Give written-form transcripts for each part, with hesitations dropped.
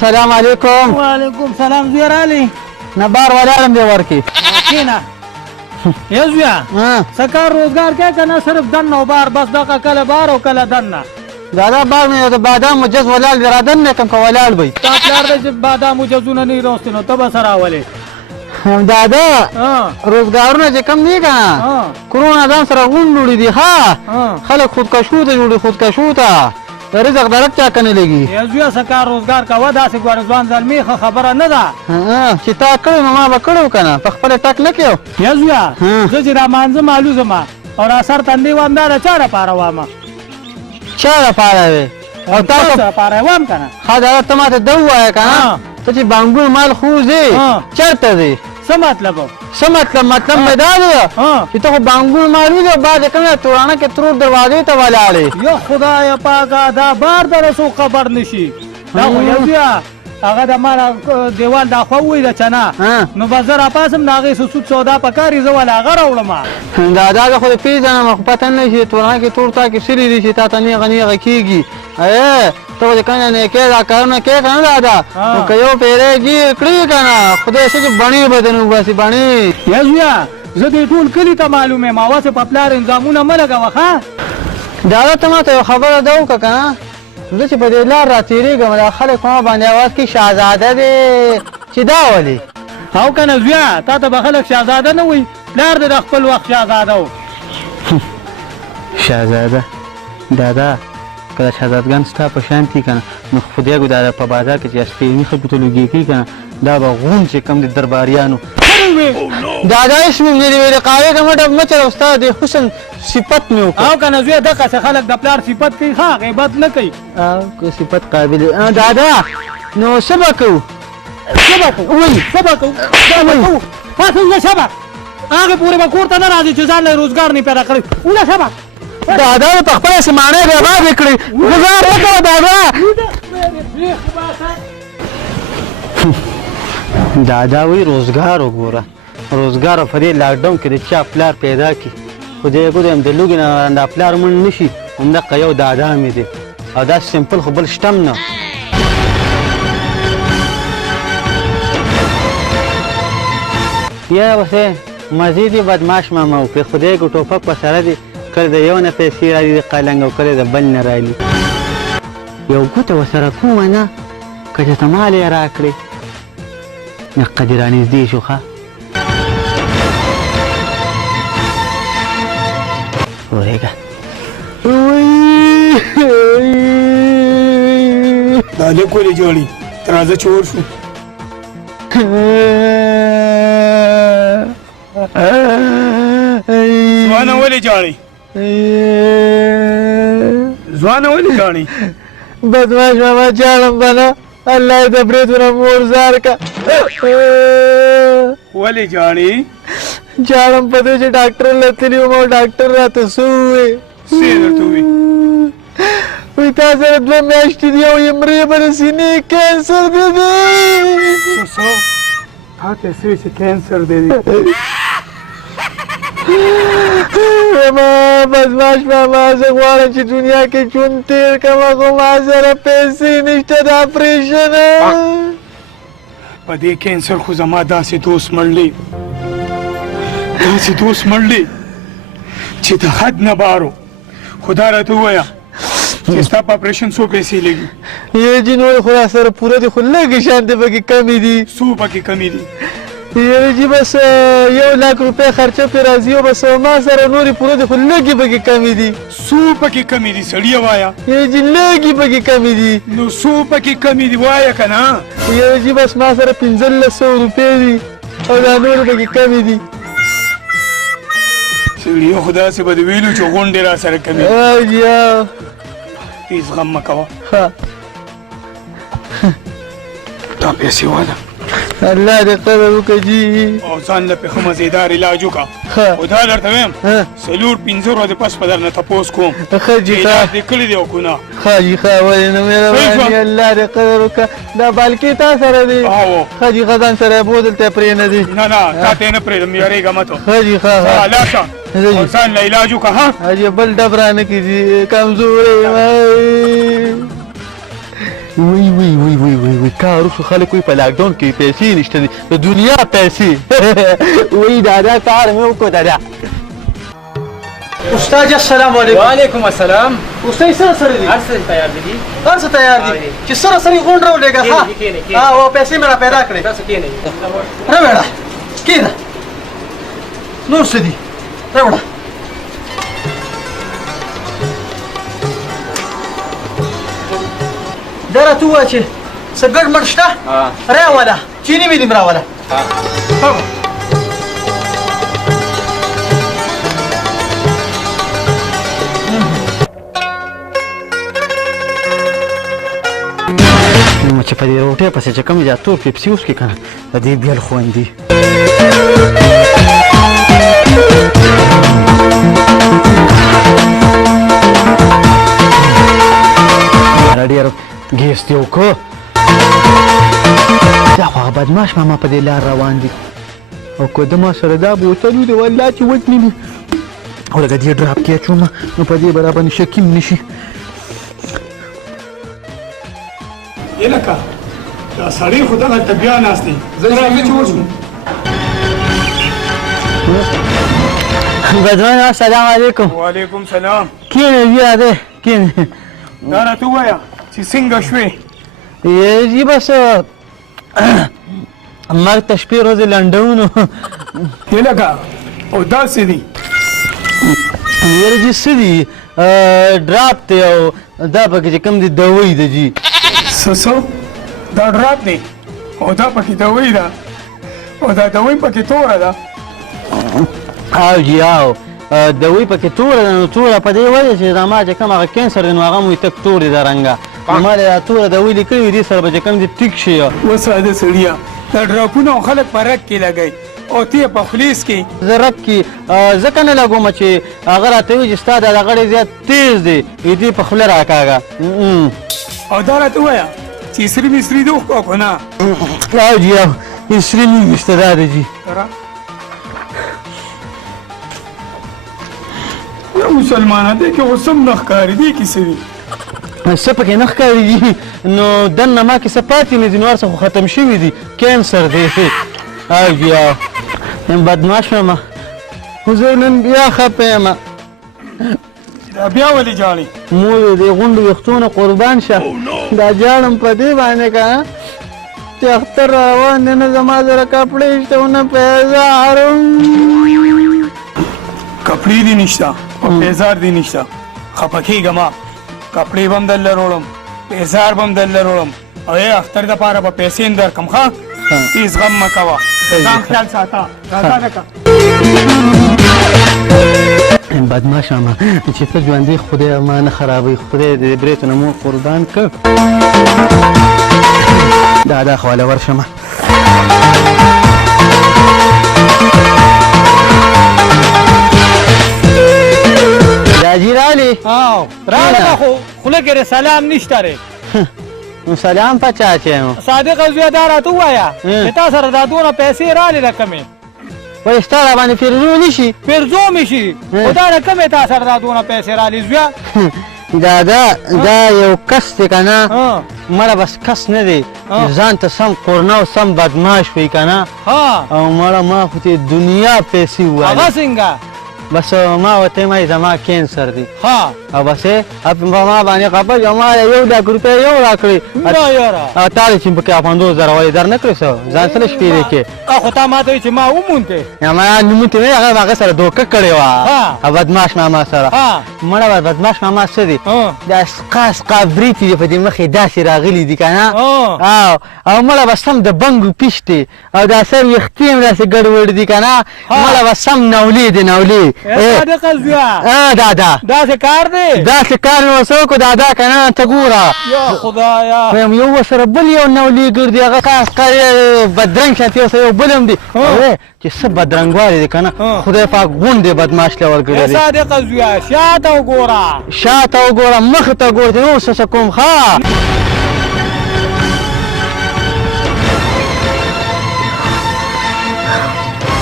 سلام علیکم. وعلیکم سلام. زوی رالی نه بار ولاړم دی ورکی کېنه. یا زویه څه کار روزګار کوې که نه صرف دننه او بار بس دغه کله بار او کله دننه؟ دادا بار مې د بادامو جز ولاړ دی را دننه کړم که ولاړ به تا پلار دی چې بادامو جزونه نه یې راوستې نو ته به څه راولې؟ دادا روزګارونه چې کم دي که نه کرونا ځان سره غونډ وړي دي ښه خلک خودکشو ته جوړي خودکشو ته د رزق درک چا که نه لګي. یا زویه څه کار روزګار کوه داسې ګوره ځوان زلمې ښه خبره نه ده چې تا کړی نو ما به کړی و که نه په خپله ټک نه کړو. یا زویه زه چې رامانځه مالو زما او را سر تندې وام دا د چا دپاره وامه؟ چا دپاره وې او تا څه دپاره یې وام که نه؟ ښه دادا ته ما ته ده ووایه که نه ته چې بانګون مال خوځې چېرته ځې؟ څه مطلب؟ څه مطلب مې دا دی چې ته خو بانګون مال وځې او بعد کوم توړانه کې ترور دروازې ته ولاړې. یا خدایه پاکه دا بار دره څوک خبر نه شي. دا خو یا زویه هغه د ما دیوال دا خوا ووایي د چنه نو به زه راپاسم د هغې څه سود سودا پکار یې زه ولې هغه راوړم. دادا زه خو دې پېژنم خو پته نه شي توړانه کې تور تا کې سري دي چې تا ته نیغه نیغه کېږي. ته خو د کنه نیکۍ دا کارونه کوې که نه دادا نو که یو پیری ګیر کړي که نه خدای څه چې بڼې به دې نه وباسي بڼې. یا زویه زه دې ټول کلي ته معلوم یم اوسې په پلار انظامونه مه لګوه ښه. دادا ته ما ته یو خبره ده وکړه که نه زه چې په دې لار را تېرېږم دا خلک په ما باندې اواز کوي شهزاده دی چې دا ولې. او که نه زویه تا ته به خلک شهزاده نه وایي پلار دې د خپل وخت شهزاده و. شهزاده دادا که د شهزادګان ستا په شان دي که نه نو خدای ګو دا په بازار کې چې سپېرني خلکو ته لوګي کوي که نه دا به غون چې کم دي درباریانو. دادا اسم مې نه دی ویلې قاعده که مټه مچر او ستا د حسن صفت مې وکړه. او که نه زویه دقسې خلک د پلار صفت کوي ښه غیبت نه کوي. که صفت قابل دادا نو څه به کوو؟ وایي څه به کوو؟ پاسه شه به هغې پورې به کور ته نه راځي چې ځان له روزګار نه پیدا کړی. وله شه به دادا په خپله سمانۍ بربادې کړې ګزار وکړه دادا. دادا وایي روزګار وګوره روزګار په دې لاکډاون کې د چا پلار پیدا کړي خدای ګورم د لوږې نه دا پلار مړ نه شي همدغه یو دادا مې دی او داسې سمپل خو بل شته نه. یا اوسې مزید بدماش ماما وکړې خدای ګو ټوپک په سره دی کله د یو نه پیسې راځي د قلنګ او کله د بل نه راځي. یو ګوته ورسره کومه نه که چې ته مال یې راکړې نقه دې رانږدې شو ښه. ورېږه دا لیک ولې جوړي ته راځه چې اور شو. ځوانه ولې جاړې ځوانه ولې جاړې؟ بدماش ماما جاړم به نه الله دې د برېتونه مورزار که. ولې جاړې؟ جاړم په دې چې ډاکټر له تللي وم او ډاکټر راته څه ووایي څه یې درته ووایي؟ وایي تا سره 2 میاشتې دي او یمرې به د سینې کینسر دې دی. څه تا ته څه وایي چې کینسر دې دی؟ ما بدماش ماما زه غواړم چې دنیا کې ژوند تېر کړم خو ما سره پیسې نشته د اپریشن. په دې کینسر خو زما داسې دوست مړلی چې د حد نه بارو خدا راته ووایه چې ستا په اپریشن څو پیسې لګي؟ یې جي نورې خو را سره پوره دي خو لږې شانتې پکې کمې دي. څو پکې کمې دي؟ یې جي بس 1 لاک روپۍ خرچه پرې راځي او بس ما سره نورې پوره دي خو لږې پکې کمې دي. څو پکې کمې دي سړیه وایه؟ یې جي لږې پکې کمې دي. نو څو پکې کمې دي وایه که نه؟ یې جي بس ما سره 1500 روپۍ دي او دا نورې پکې کمې دي. سړیه خو داسې به دې ویلو چې غونډې را سره کمې دي. هېڅ غم مه کوه ښه دا پیسې واله الله دې قدر وکړي جي او ځان له پې ښه مزېدار علاج وکړه. خو دا درته وایم 4-5 ورځې پس به درنه تپوس کوم ښه جي علاج دې کړی دی او که نه. ښه جي ښه ولې نه مهرباني الله دې قدر وکړه. دا بالکې تا سره دی؟ ښه جي ښه ځان سره یې بوتل ته یې پرېنهدي؟ نه تا ته یې نه پرېږدم یارېږه مه ته. ښه جي ښه لاړ شه او ځان له علاج وکړه. ها حاجي بل ډب رانه کړي کمزورې وی کار وشو خلک وایي په لاکډاون کې پیسې نشته دي د دنیا پیسې وایي دادا کار مې وکړو دادا استاد جی السلام علیکم وعلیکم السلام استاد سره سره دي هر څه تیار دي هر څه تیار دي چې سره سره غونډ راولېږه ها او پیسې مې را پیدا کړې تاسو کېنئ راوړه کېنه نور څه دي راوړه دا راته ووایه چې څه ګډ مډ شته راوله چیني مې دې راوله چې په دې روټۍ پسې چې کوم جاتور پیپسي وڅښي که نه د دې بیل خوند دي ډېر ګیس دې وکړو دا خو هغه بدماش ماما په دې لار روان دي او که د ما سره دا بوتل وي د والله چې وچ نه وي او لکه دې ډراپ کې اچومه نو په دې به راباندې شکیم نه شي یې لکه دا سړی خو دغلته بیا ناست دی زه راځه چې وشو بدوان السلام علیکم وعلیکم سلام کینه بیا دی کینه دا راته ووایه چې څنګه شوې جی بس مرګ ته شپې ورځې لنډونو یې لکه او داسې دي یاره جي څه دي ډراپ دی او دا پکې چې کوم دي دوی ده جي څه دا ډراپ دی او دا پکې دوی ده او دا دوی پکې توره ده او جي او دوی پکې توره ده نو توره په دې وجه چې دا ما چې کوم هغه کینسر دی نو هغه مو تک تور دی د رنګه نو ما دا توره دوی لیکلي وي دې سره به چې کوم دي ټیک شي وساده سړیه دا ډراپونه خلک په رګ کې لګوي او ته په خلیص کې زه رګ کې ځکه نه لګوم چې هغه راته وایي چې ستا دا غړی زیات تیز دی دې په خوله راکاږه او دا راته ووایه چې سري مصري دې وښکو که نه او جي او اسري مې ویسته دا دی جي یا مسلمانه دی کې اوس هم نه ښکاري دی کې څه دي څه پکې نه ښکاري دي نو دننه ما کې څه پاتې نه دي نو هر څه خو ختم شوي دي کینسر دی او جي او بدماش یم خو زه نن بیا خفه یم دا بیا ولې جاړې مور دې غونډو ویښتونه قربان شه دا جاړم په دې باندې که چې اختر روان دی نه زما سره کپړې شته او نه پیزار کپړې دې نشته او پیزار دې نشته خفه کېږه ما کپړې به هم درله وروړم پیزار به هم درله وروړم او اختر دپاره به پیسې هم درکړم ښه هېڅ غم مه کوه ځان خیال ساته راځه لکه بدماش اما چې ته ژوندی خدای ما نه خرابوي خدای دې برېتو نه مو قربان کړ دا خواله ورشمه دا جي رالي راغله خو خوله کې سلام نشته دی نو سلام په چا چیم صادقه زویه دا راته ووایه چې تا سره دا دونه پیسې رالې رقمې ولې ستا را باندې پیرزو نه شي پیرزو مې شي خو دا رقمې تا سره دا دونه پیسې رالې زویه دا یو کس دی که نه مړه بس کس نه دی ځان ته سم قرنه او سم بدماش وي که نه او مړه ما خو ته دنیا پیسې ووایي هغه څنګه بس ما ورته وایم زما کینسر دی او بس په ما باندې خفه شو ما 1 لک روپۍ یو راکړې او تا چې پکې 50,000 ولې در نه کړې څه ځان سره شپېرې کې خو تا ما ته وایي چې ما ومونتې ما نومونتې نه هغه سره دوکه کړې وه او بدماش ماما سره مړه بدماش ماما څه دی دا سقا سقا برېتې دي په دې مخې داسې راغلي دي که نه او مړه به سم د بنګو پیش دی او دا سر ویښتې هم داسې ګډوډ دي که نه مړه به سم نولې دی نولې صادقه زویه دادا داسې کار دی داسې کار مې ورسره وکړو دادا که نه ته ګوره یا خدایا وایم یو ورسره بل یو نولې ګرځي هغه بدرنګ شانتې ورسره یو بل هم دی چې څه بدرنګوالی دی که نه خدای پاک غونډې بدماش له ورکړی دی صادقه زویه شاته وګوره شاته وګوره مخې ته ګوره چې نور څه کوم ښه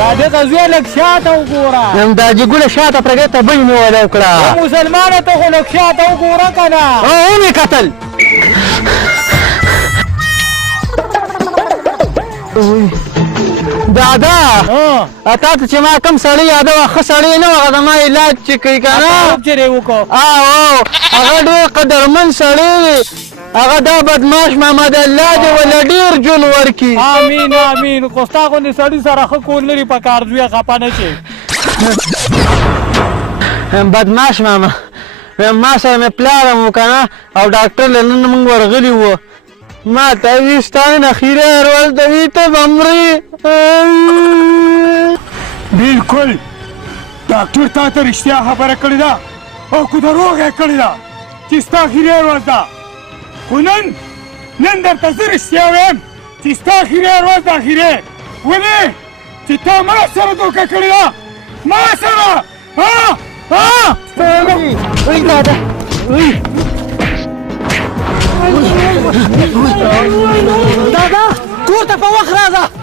صادقه زویه لږ شاته وګوره دا جګوله شاته پرېږدی ته بل مې ولی وکړه مسلمانه ته خو لږ شاته وګوره که نه ومې کتل دادا ها اتا ته چې ما کم سړی یاده وه ښه سړی نه و هغه زما علاج چې کوي که نه خوب چیرې وکړو او هغه ډېر قدرمن سړی دی هغه دا بدماش محمد الله دی وله ډېر جون ورکي امین امین خو ستا غوندې سړي سره ښه کول لري په کار زویه خفه نه شي بدماش ماما ما سره مې پلار هم و که نه او ډاکټر له نن موږ ورغلي وو ما ته وي ستا نه خیره ورځ ته وي ته به مرې بالکل ډاکټر تا ته رښتیا خبره کړې ده او که دروغ یې کړې ده چې ستا خیرې ورځ ده خو نن درته زه رښتیا وایم چې ستا خیرې ورځ ده خیرې ولې چې تا ما سره دوکه کړې ده ما سره دادا دادا کور ته په وخت راځه